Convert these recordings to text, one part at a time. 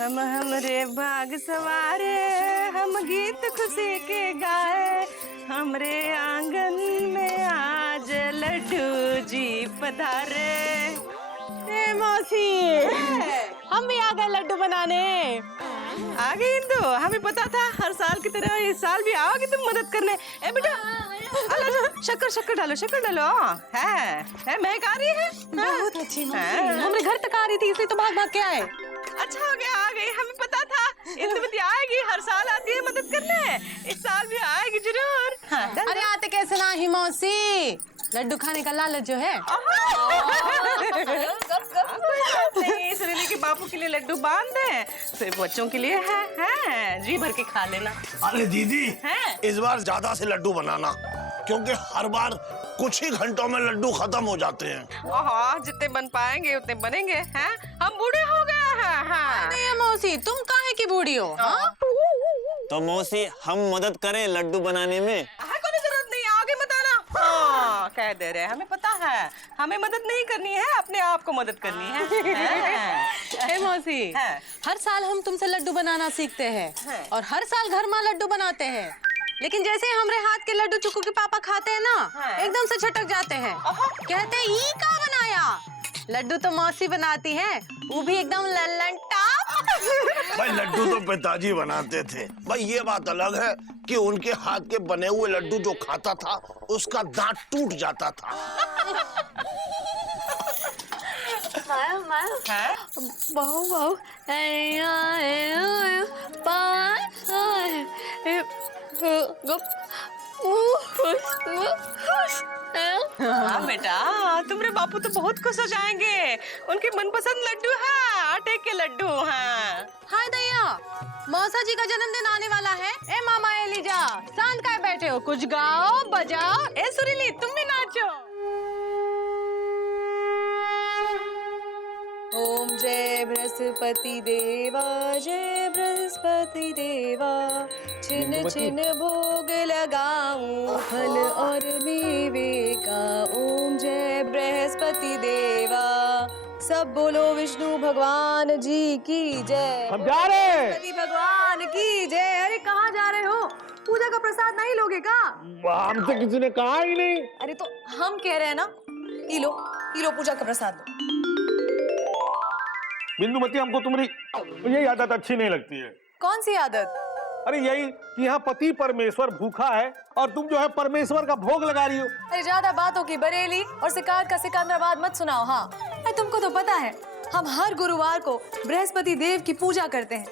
हम हमरे भाग सवारे, हम गीत खुशी के गाए, हमरे आंगन में आज लड्डू जी पधारे। ए मौसी, हम भी आ गए लड्डू बनाने। आ गई इंदु, हमें पता था हर साल की तरह इस साल भी आओगी तुम मदद करने। ए बेटा शक्कर डालो, शक्कर डालो। है महक आ रही है? बहुत अच्छी मौसी, हमारे घर तक आ रही थी इसलिए तो भाग भाग के आए। अच्छा हो गया आ गई, हमें पता था इंदुमती आएगी, हर साल आती है मदद करने, इस साल भी आएगी जरूर। अरे आते कैसे ना ही मौसी, लड्डू खाने का लालच जो है। सुरीली के बापू के लिए लड्डू बांध दे, सिर्फ बच्चों के लिए है जी भर के खा लेना। अरे दीदी इस बार ज्यादा से लड्डू बनाना, क्योंकि हर बार कुछ ही घंटों में लड्डू खत्म हो जाते हैं। जितने बन पाएंगे उतने बनेंगे। हैं हम बूढ़े हो गए हैं। नहीं मौसी, तुम काहे की बूढ़ी हो? तो मौसी हम मदद करें लड्डू बनाने में? कोई जरूरत नहीं, आगे मत आना। कह दे रहे, हमें पता है हमें मदद नहीं करनी है, अपने आप को मदद करनी है। हे मौसी, हाँ। हर साल हम तुमसे लड्डू बनाना सीखते हैं और हर साल घर में लड्डू बनाते हैं, लेकिन जैसे हमारे हाथ के लड्डू चुकू के पापा खाते हैं ना, एकदम से छटक जाते हैं। कहते हैं ई का बनाया? लड्डू तो मौसी बनाती है, वो भी एकदम लल्लन टॉप। भाई लड्डू तो पिताजी बनाते थे, भाई ये बात अलग है कि उनके हाथ के बने हुए लड्डू जो खाता था उसका दांत टूट जाता था। बहु हाँ बेटा, तुम्हारे बापू तो बहुत खुश हो जाएंगे, उनके मनपसंद लड्डू है, आटे के लड्डू हैं। हाय दैया, मौसा जी का जन्मदिन आने वाला है। ए मामा एलिजा, शांत काय बैठे हो, कुछ गाओ बजाओ। ए सुरीली तुम भी नाचो। ओम जय बृहस्पति देवा, जय बृहस्पति देवा, छिन छिन भोग लगाऊं फल और मेवे का। ओम जय बृहस्पति देवा, सब बोलो विष्णु भगवान जी की जय। हम जा रहे हैं। बृहस्पति भगवान की जय। अरे कहाँ जा रहे हो? पूजा का प्रसाद नहीं लोगे का? हमसे किसी ने कहा ही नहीं। अरे तो हम कह रहे हैं ना, ई लो पूजा का प्रसाद लो। बिंदुमती, हमको तुम्हारी यही आदत अच्छी नहीं लगती है। कौन सी आदत? अरे यही कि यहाँ पति परमेश्वर भूखा है और तुम जो है परमेश्वर का भोग लगा रही हो। अरे ज्यादा बातों की बरेली और शिकायत का सिकंदराबाद मत सुनाओ। हाँ अरे तुमको तो पता है हम हर गुरुवार को बृहस्पति देव की पूजा करते हैं,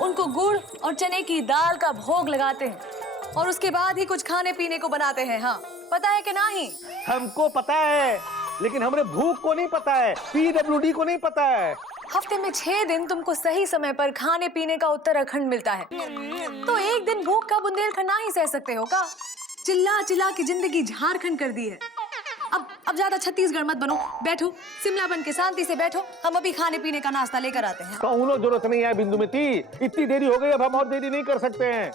उनको गुड़ और चने की दाल का भोग लगाते हैं और उसके बाद ही कुछ खाने पीने को बनाते हैं। हाँ पता है कि नहीं? हमको पता है, लेकिन हमारे भूख को नहीं पता है, PWD को नहीं पता है। हफ्ते में 6 दिन तुमको सही समय पर खाने पीने का उत्तराखंड मिलता है, तो एक दिन भूख का बुंदेलखंड ना ही सह सकते हो का? चिल्ला चिल्ला की जिंदगी झारखंड कर दी है। अब ज्यादा छत्तीसगढ़ मत बनो, बैठो शिमला बन के शांति से बैठो, हम अभी खाने पीने का नाश्ता लेकर आते हैं। कौनो जरूरत नहीं है बिंदुमती, इतनी देरी हो गई, अब हम और देरी नहीं कर सकते हैं।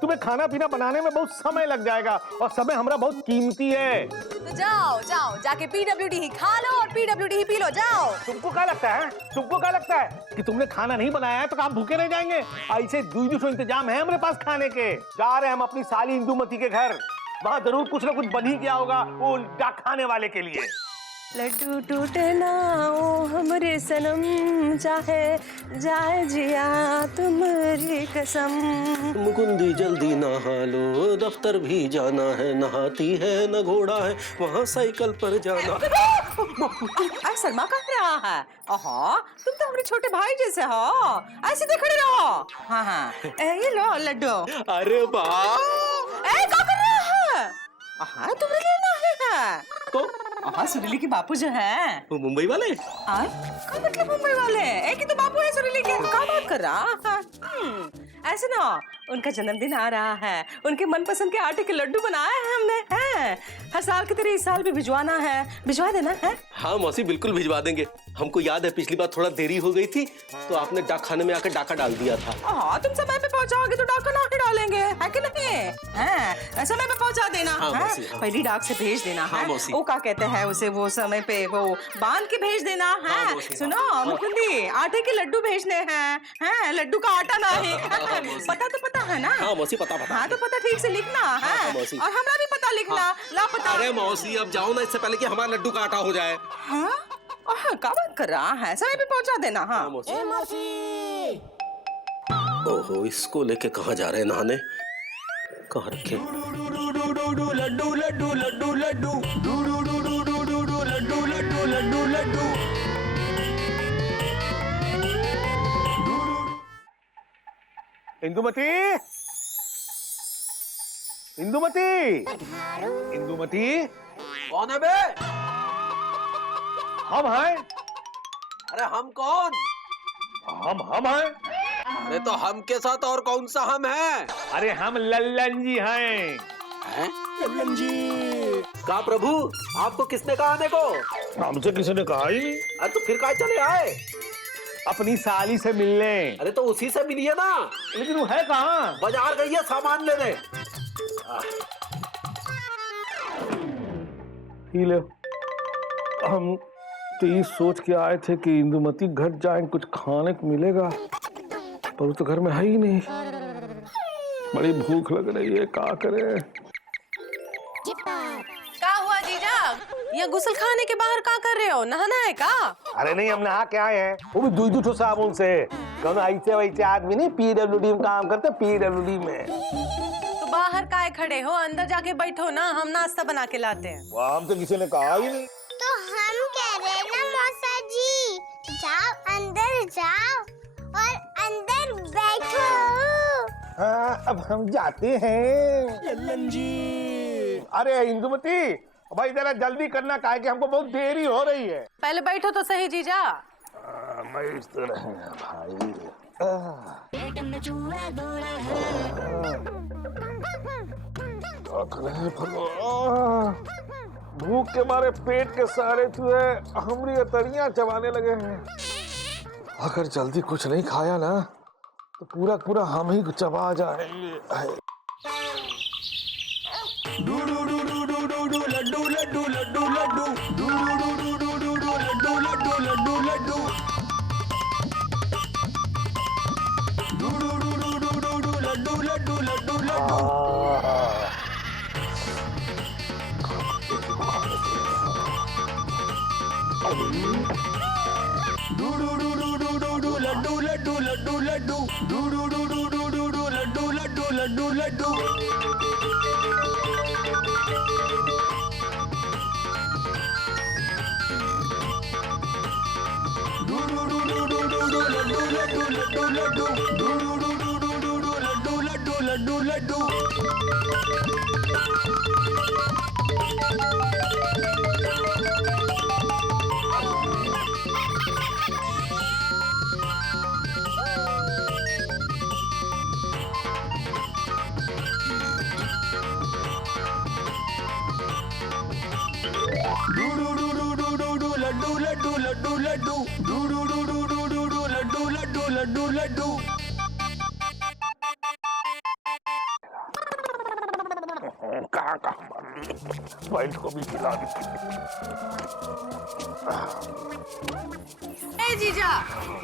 तुम्हें खाना पीना बनाने में बहुत समय लग जाएगा और समय हमारा बहुत कीमती है। तो जाओ जाके PWD ही खा लो और PWD ही पी लो, जाओ। तुमको क्या लगता है कि तुमने खाना नहीं बनाया है तो हम भूखे रह जाएंगे? ऐसे दूसरे इंतजाम है हमारे पास खाने के। जा रहे हैं हम अपनी साली इंदुमती के घर, वहाँ जरूर कुछ ना कुछ बन ही गया होगा वो डाक खाने वाले के लिए। लड्डू टूटे ना ओ हमरे सनम, चाहे जाए जिया तुम्हारी कसम। मुकुंदी जल्दी नहा लो, दफ्तर भी जाना है, नहाती है न घोड़ा है वहाँ साइकिल पर जाना। अरे सलमा कह रहा है? तुम तो हमारे छोटे भाई जैसे हो, ऐसे तो खड़े रहो। हाँ ये लो लड्डू। अरे वाह, क्या कर रहा है? तुम्हें लेना है तो सुरीली के बापू जो है वो मुंबई वाले। क्या मतलब मुंबई वाले? एक ही तो बापू है सुरीली के, क्या बात कर रहा है? ऐसे ना, उनका जन्मदिन आ रहा है, उनके मनपसंद के आटे के लड्डू बनाए हैं हमने। हैं हर साल की तरह इस साल भी भिजवाना है, भिजवा देना है। हाँ मौसी बिल्कुल भिजवा देंगे। हमको याद है पिछली बार थोड़ा देरी हो गई थी तो आपने डाक खाने में आकर डाका डाल दिया था। हाँ, तुम समय पे पहुंचाओगे तो डाक का नाम ही डालेंगे, है कि नहीं? हाँ, समय पे पहुंचा देना। हाँ, हाँ, मौसी, हाँ। पहली डाक से भेज देना। हाँ, हाँ, मौसी। वो क्या कहते हैं उसे, वो समय पे वो बांध के भेज देना। हाँ, मौसी, सुनो मुकुंदी, आटे के लड्डू भेजने हैं। हाँ, लड्डू का आटा नहीं। पता तो पता है ना? हाँ मौसी, पता हाँ, तो पता ठीक से लिखना। हाँ, मौसी। और हमरा भी पता लिखना। ला पता। अरे मौसी अब जाओ ना, इससे पहले कि हमारा लड्डू का आटा हो जाए। हाँ, क्या बात कर रहा है? समय पे पहुंचा देना। हाँ, ओहो, इसको लेके कहाँ जा रहे हैं नहाने? कहाँ रखे? लड्डू लड्डू लड्डू लड्डू लड्डू लड्डू लड्डू लड्डू। इंदुमती, इंदुमती, इंदुमती, कौन है बे? हम हैं। अरे हम कौन? हम हैं। अरे तो हम के साथ और कौन सा हम है? अरे हम लल्लन जी हैं। लल्लन जी का प्रभु, आपको किसने कहा आने को? हमसे किसी ने कहा ही नहीं। अरे तो फिर कहाँ चले आए? अपनी साली से मिलने। अरे तो उसी से मिलिए ना। लेकिन वो है कहाँ? बाजार गई है सामान लेने। ही ले। हम तो ये सोच के आए थे कि इंदुमती घर जाएं, कुछ खाने को मिलेगा, पर वो तो घर में है ही नहीं। बड़ी भूख लग रही है, क्या करें? क्या हुआ जीजा? ये गुस्ल खाने के बाहर क्या कर रहे हो? नहाना है का? अरे नहीं, हम नहा के आए हैं, वो भी दूध साबुन से। कौन ऐसे वैसे आदमी नहीं, PWD में काम करते, PWD में। तो बाहर काहे खड़े हो? अंदर जाके बैठो ना, हम नाश्ता बना के लाते हैं। वहाँ हम तो किसी ने कहा ही नहीं। तो हम कह रहे हैं ना मौसा जी, जाओ अंदर जाओ और अंदर बैठो। हाँ, अब हम जाते हैं। लल्लन जी। अरे इंदुमती, भाई जरा जल्दी करना, काहे कि हमको बहुत देरी हो रही है। पहले बैठो तो सही जीजा। मैं इस तरह भाई। भूख के मारे पेट के सारे चूहे हमारी अतड़ियां चबाने लगे हैं। अगर जल्दी कुछ नहीं खाया ना तो पूरा पूरा हम ही चबा जाएंगे। लड्डू लड्डू लड्डू लड्डू लड्डू लड्डू लड्डू लड्डू लड्डू लड्डू लड्डू लड्डू। लड्डू लड्डू लड्डू लड्डू लड्डू लड्डू लड्डू लड्डू। लड्डू लड्डू। लड्डू लड्डू लड्डू लड्डू लड्डू लड्डू लड्डू लड्डू। कहाँ वाइल्ड को भी खिला दी। ए जीजा,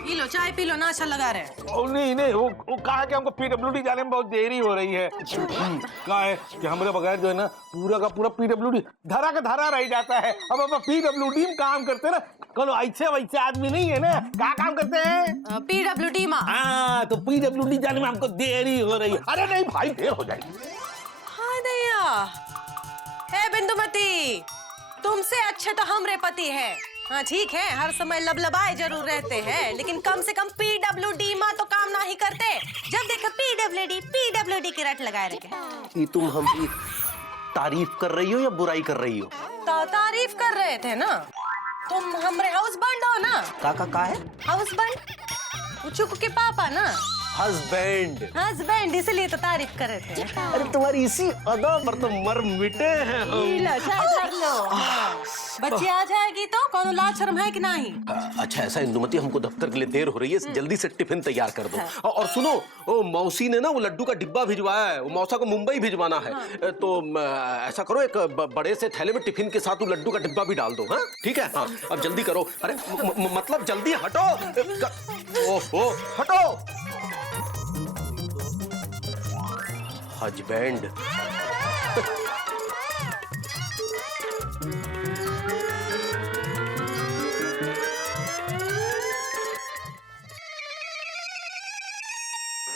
ये लो चाय पी लो, नाश्ता लगा रहे हैं। ओ नहीं नहीं, वो कहा कि हमको PWD जाने में बहुत देरी हो रही है। कहा है कि हमारे बगैर जो है ना पूरा का पूरा PWD धरा का धरा रह जाता है। अब हम PWD में काम करते हैं ना, कौन ऐसे वैसे आदमी नहीं है ना। क्या काम करते हैं? PWD में। हाँ, तो PWD जाने में हमको देरी हो रही है। अरे नहीं भाई, देर हो जाएगी। हाँ दैया, हे बिंदुमती, तुमसे अच्छे तो हमरे पति है। हाँ ठीक है, हर समय लबलबाए जरूर रहते हैं, लेकिन कम से कम PWD में तो काम नहीं करते। जब देखो PWD की रट लगाए रखे। ये तुम हमारी तारीफ कर रही हो या बुराई कर रही हो? तो तारीफ कर रहे थे ना। तुम हमरे हाउसबैंड हो ना। का है? हाउसबैंड, चुक के पापा ना। हस्बैंड, इसलिए तो तारीफ कर रहे थे। अरे तुम्हारी इसी अदा पर तो मर मिटे हैं हम। लो चाय धर लो। बच्ची आ जाएगी तो कौन लाज शर्म है कि नहीं? अच्छा ऐसा इंदुमती, हमको दफ्तर के लिए देर हो रही है, जल्दी से टिफिन तैयार कर दो। और सुनो, वो मौसी ने ना वो लड्डू का डिब्बा भिजवाया है, वो मौसा को मुंबई भिजवाना है। तो ऐसा करो, एक बड़े से थैले में टिफिन के साथ वो लड्डू का डिब्बा भी डाल दो। हाँ ठीक है, हाँ अब जल्दी करो। अरे मतलब जल्दी हटो। ओहो हटो। हस्बैंड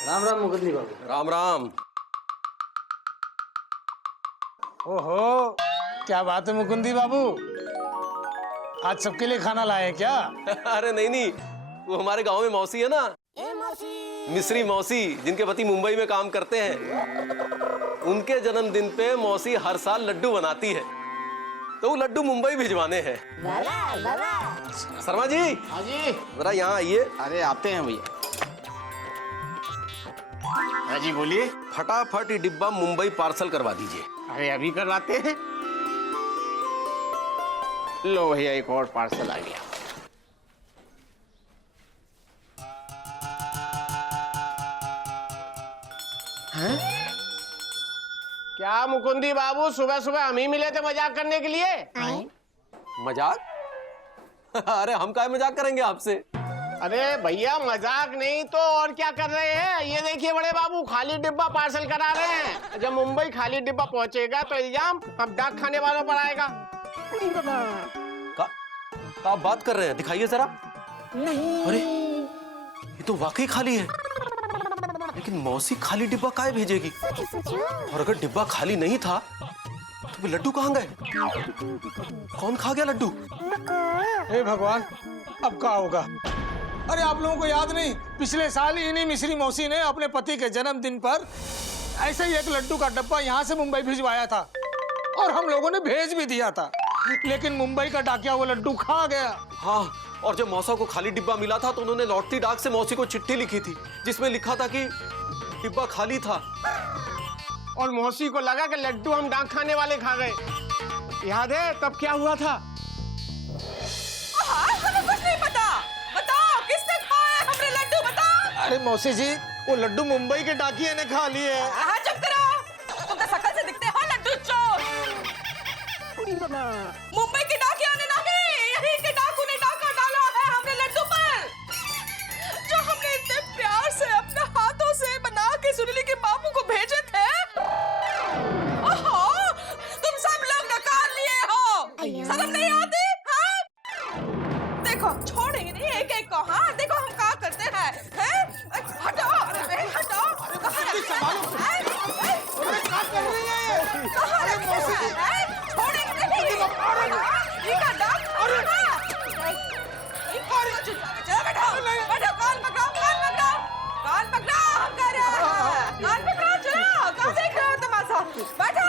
राम राम मुकुंदी बाबू। राम राम। ओहो क्या बात है मुकुंदी बाबू, आज सबके लिए खाना लाए हैं क्या? अरे नहीं, वो हमारे गांव में मौसी है ना, मिस्री मौसी, जिनके पति मुंबई में काम करते हैं। उनके जन्मदिन पे मौसी हर साल लड्डू बनाती है, तो वो लड्डू मुंबई भिजवाने हैं। शर्मा जी, हाँ जी। जरा यहाँ आइए। अरे आते हैं भैया। हाँ जी बोलिए। फटाफट ये डिब्बा मुंबई पार्सल करवा दीजिए। अरे अभी करवाते हैं। लो भैया एक और पार्सल आ गया। हैं? क्या मुकुंदी बाबू, सुबह सुबह हम ही मिले थे मजाक करने के लिए? मजाक? अरे हम काहे मजाक करेंगे आपसे? अरे भैया मजाक नहीं तो और क्या कर रहे हैं? ये देखिए बड़े बाबू, खाली डिब्बा पार्सल करा रहे हैं। जब मुंबई खाली डिब्बा पहुंचेगा तो इल्जाम अब डाक खाने वालों पर आएगा। आप बात कर रहे हैं? दिखाइए जरा। अरे ये तो वाकई खाली है, लेकिन मौसी खाली डिब्बा काहे भेजेगी? और अगर डिब्बा खाली नहीं था तो लड्डू कहाँ गए? कौन खा गया लड्डू? हे भगवान, अब क्या होगा? अरे आप लोगों को याद नहीं, पिछले साल इन्हीं मिस्री मौसी ने अपने पति के जन्मदिन पर ऐसे ही एक लड्डू का डब्बा यहाँ से मुंबई भिजवाया था, और हम लोगों ने भेज भी दिया था, लेकिन मुंबई का डाकिया वो लड्डू खा गया। हाँ, और जब मौसा को खाली डिब्बा मिला था तो उन्होंने लौटती डाक से मौसी को चिट्ठी लिखी थी, जिसमें लिखा था कि डिब्बा खाली था। और मौसी को लगा कि लड्डू हम डाक खाने वाले खा गए। याद है तब क्या हुआ था? हमें कुछ नहीं पता। बताओ किसने खाए हमरे लड्डू, बताओ। अरे मौसी जी, वो लड्डू मुंबई के डाकिये ने खा लिए। चुप करो, तुम तो शकल से दिखते हो लड्डू चोर। मुंबई के डाकिया ने नहीं, यही के डाकू ने डाका डाला है हमरे लड्डू पर, जो हमने इतने प्यार से अपने हाथों से बना के सुनील के बाबू को भेजे थे। ओहो, तुम सब लोग नकार लिए हो, शर्म नहीं आती? हाँ? देखो छोड़ेंगे नहीं एक एक को। हाँ देखो हम क्या करते हैं, हैं? हटो, अरे हटो, कहाँ रखे हैं? कहाँ रखे हैं? छोड़ेंगे नहीं। ये का डाक खाना ना? चलो बैठो, बैठो, कान पकड़ो, कान पकड़ो, कान पकड़ो, हम कह रहे हैं, कान पकड़ो, चलो, कहाँ देख रहे हो तमाशा? बैठो,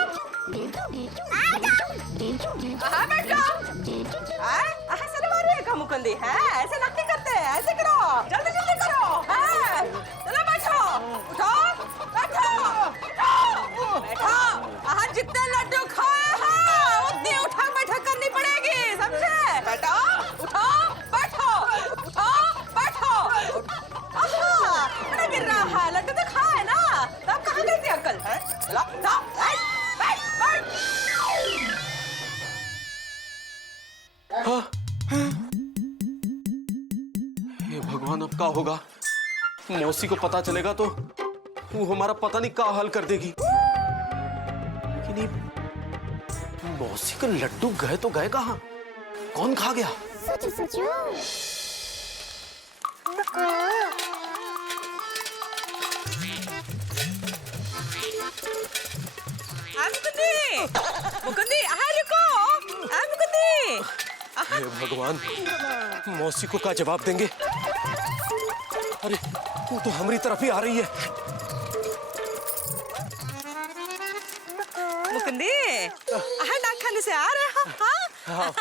हाँ बैठो। ऐसे नहीं मारिए का मुकुंदी, है ऐसे नहीं करते, ऐसे करो, जल्दी जल्दी करो, है चलो बैठो, उठो, बैठो, उठो, बैठो। जितने लड्डू खाए हैं उतनी उठक बैठक करनी पड़ेगी, समझे? बैठो, उठो, बैठो, उठो, बैठो। बड़ा गिर रहा है, लड्डू तो खाए ना, तब कहाँ गई थी अंकल? चलो, जाओ, बैठ, बैठ, बैठ। हे भगवान, अब क्या होगा? मौसी को पता चलेगा तो वो हमारा पता नहीं क्या हाल कर देगी। लेकिन ये मौसी के लड्डू गए तो गए कहाँ? कौन खा गया? मुकुंदी, मुकुंदी, रुको, मुकुंदी। हे भगवान, मौसी को क्या जवाब देंगे? अरे वो तो हमारी तरफ ही आ रही है। मुकुंदी, डाक खाने से आ रहे हो? हाँ?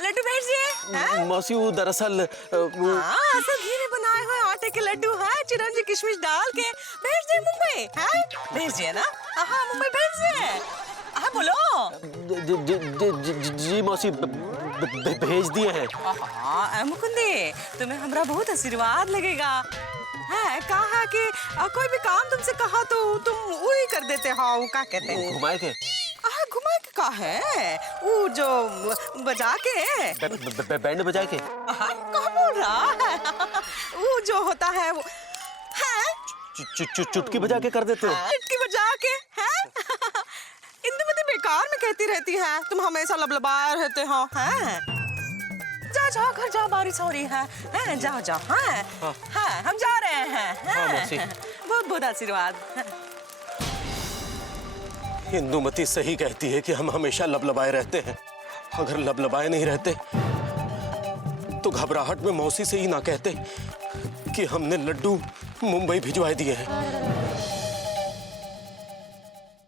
लड्डू भेजिए। मौसी वो दरअसल हाँ, सब घी में बनाए हुए आटे के लड्डू हैं, चिरंजी किशमिश डाल के भेज दिए मुंबई। हाँ भेजिए ना, हाँ मुंबई भेजिए। हाँ बोलो। जी मौसी भेज दिए हैं। हाँ मुकुंदी, तुम्हें हमरा बहुत आशीर्वाद लगेगा। है कहा कि कोई भी काम तुमसे कहा तो तुम वही कर देते हो। वो क्या कहते हैं? घुमाए के? घुमा के का है? वो जो बजा के बैंड बजा के? कहाँ बोल रहा है? वो जो होता है वो है चुटकी बजा के कर देते हो? चुटकी बजा के है। इंदुमती बेकार में कहती रहती है, तुम हमेशा लबलबाए रहते हो। हैं जाओ जाओ घर जाओ, बारिश हो रही है। हैं जाओ जाओ। हैं हाँ हम जा रहे हैं। बहुत बहुत आशीर्वाद। इंदुमती सही कहती है कि हम हमेशा लबलबाए रहते हैं। अगर लबलबाए नहीं रहते तो घबराहट में मौसी से ही ना कहते कि हमने लड्डू मुंबई भिजवा दिए हैं।